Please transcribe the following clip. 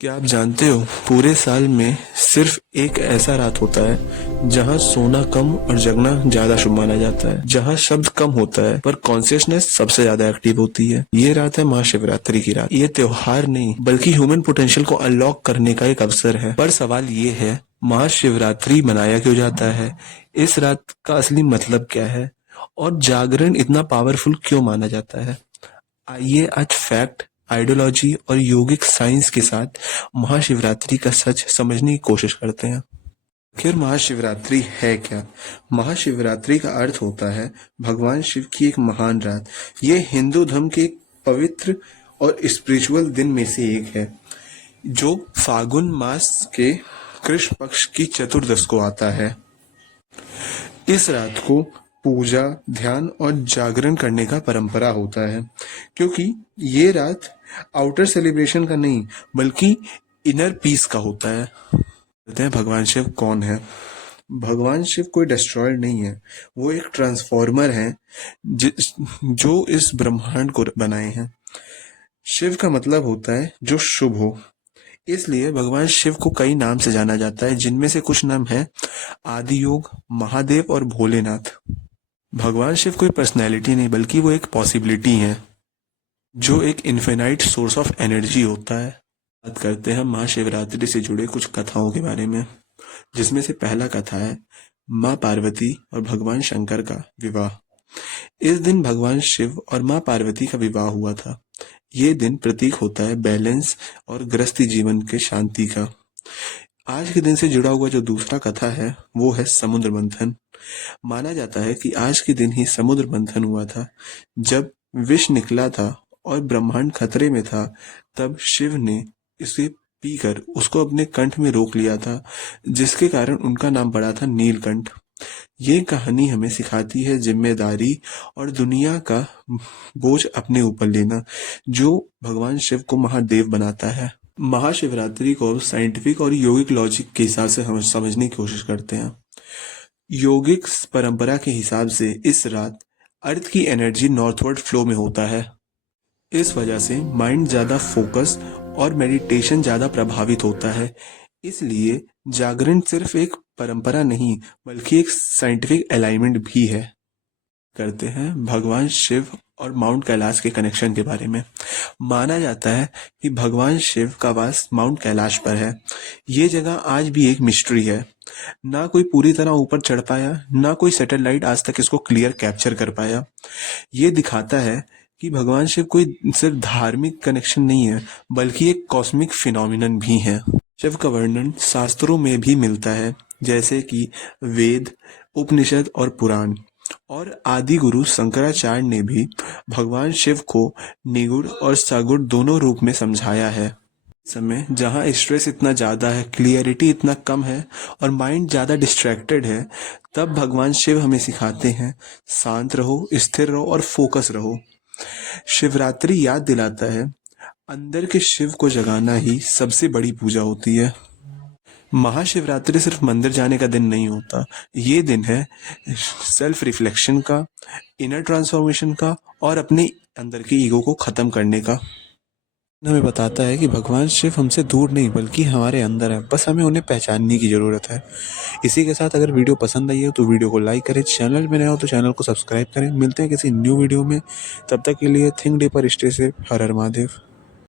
क्या आप जानते हो, पूरे साल में सिर्फ एक ऐसा रात होता है जहां सोना कम और जगना ज्यादा शुभ माना जाता है, जहां शब्द कम होता है पर कॉन्शियसनेस सबसे ज्यादा एक्टिव होती है। ये रात है महाशिवरात्रि की रात। ये त्योहार नहीं बल्कि ह्यूमन पोटेंशियल को अनलॉक करने का एक अवसर है। पर सवाल ये है, महाशिवरात्रि मनाया क्यों जाता है? इस रात का असली मतलब क्या है और जागरण इतना पावरफुल क्यों माना जाता है? आइए आज फैक्ट, आइडियोलॉजी और योगिक साइंस के साथ महाशिवरात्रि का सच समझने की कोशिश करते हैं। आखिर महाशिवरात्रि है क्या? महाशिवरात्रि का अर्थ होता है भगवान शिव की एक महान रात। ये हिंदू धर्म के एक पवित्र और स्पिरिचुअल दिन में से एक है जो फागुन मास के कृष्ण पक्ष की चतुर्दश को आता है। इस रात को पूजा, ध्यान और जागरण करने का परंपरा होता है, क्योंकि ये रात आउटर सेलिब्रेशन का नहीं बल्कि इनर पीस का होता है। कहते हैं भगवान शिव कौन है? भगवान शिव कोई डिस्ट्रॉयर नहीं है, वो एक ट्रांसफॉर्मर है जो इस ब्रह्मांड को बनाए हैं। शिव का मतलब होता है जो शुभ हो, इसलिए भगवान शिव को कई नाम से जाना जाता है, जिनमें से कुछ नाम है आदि योग, महादेव और भोलेनाथ। भगवान शिव कोई पर्सनैलिटी नहीं बल्कि वो एक पॉसिबिलिटी है जो एक इन्फिनाइट सोर्स ऑफ एनर्जी होता है। बात करते हैं महाशिवरात्रि से जुड़े कुछ कथाओं के बारे में, जिसमें से पहला कथा है माँ पार्वती और भगवान शंकर का विवाह। इस दिन भगवान शिव और माँ पार्वती का विवाह हुआ था। ये दिन प्रतीक होता है बैलेंस और गृहस्थी जीवन के शांति का। आज के दिन से जुड़ा हुआ जो दूसरा कथा है वो है समुद्र मंथन। माना जाता है कि आज के दिन ही समुद्र मंथन हुआ था। जब विष निकला था और ब्रह्मांड खतरे में था, तब शिव ने इसे पीकर उसको अपने कंठ में रोक लिया था, जिसके कारण उनका नाम पड़ा था नीलकंठ। ये कहानी हमें सिखाती है जिम्मेदारी और दुनिया का बोझ अपने ऊपर लेना, जो भगवान शिव को महादेव बनाता है। महाशिवरात्रि को साइंटिफिक और योगिक लॉजिक के हिसाब से हम समझने की कोशिश करते हैं। योगिक परंपरा के हिसाब से इस रात अर्थ की एनर्जी नॉर्थवर्ड फ्लो में होता है। इस वजह से माइंड ज्यादा फोकस और मेडिटेशन ज्यादा प्रभावित होता है। इसलिए जागरण सिर्फ एक परंपरा नहीं बल्कि एक साइंटिफिक अलाइनमेंट भी है। करते हैं भगवान शिव और माउंट कैलाश के कनेक्शन के बारे में। माना जाता है कि भगवान शिव का वास माउंट कैलाश पर है। ये जगह आज भी एक मिस्ट्री है। ना कोई पूरी तरह ऊपर चढ़ पाया, ना कोई सैटेलाइट आज तक इसको क्लियर कैप्चर कर पाया। ये दिखाता है कि भगवान शिव कोई सिर्फ धार्मिक कनेक्शन नहीं है बल्कि एक कॉस्मिक फिनोमिनन भी है। शिव का वर्णन शास्त्रों में भी मिलता है, जैसे कि वेद, उपनिषद और पुराण। और आदि गुरु शंकराचार्य ने भी भगवान शिव को निगुड़ और सगुड़ दोनों रूप में समझाया है। समय जहाँ स्ट्रेस इतना ज्यादा है, क्लियरिटी इतना कम है और माइंड ज्यादा डिस्ट्रैक्टेड है, तब भगवान शिव हमें सिखाते हैं शांत रहो, स्थिर रहो और फोकस रहो। शिवरात्रि याद दिलाता है अंदर के शिव को जगाना ही सबसे बड़ी पूजा होती है। महाशिवरात्रि सिर्फ मंदिर जाने का दिन नहीं होता, ये दिन है सेल्फ रिफ्लेक्शन का, इनर ट्रांसफॉर्मेशन का और अपने अंदर के ईगो को खत्म करने का। हमें बताता है कि भगवान शिव हमसे दूर नहीं बल्कि हमारे अंदर है, बस हमें उन्हें पहचानने की जरूरत है। इसी के साथ अगर वीडियो पसंद आई हो तो वीडियो को लाइक करें, चैनल में नए हो तो चैनल को सब्सक्राइब करें। मिलते हैं किसी न्यू वीडियो में, तब तक के लिए थिंक डीपर, स्टे सेफ, हर हर महादेव।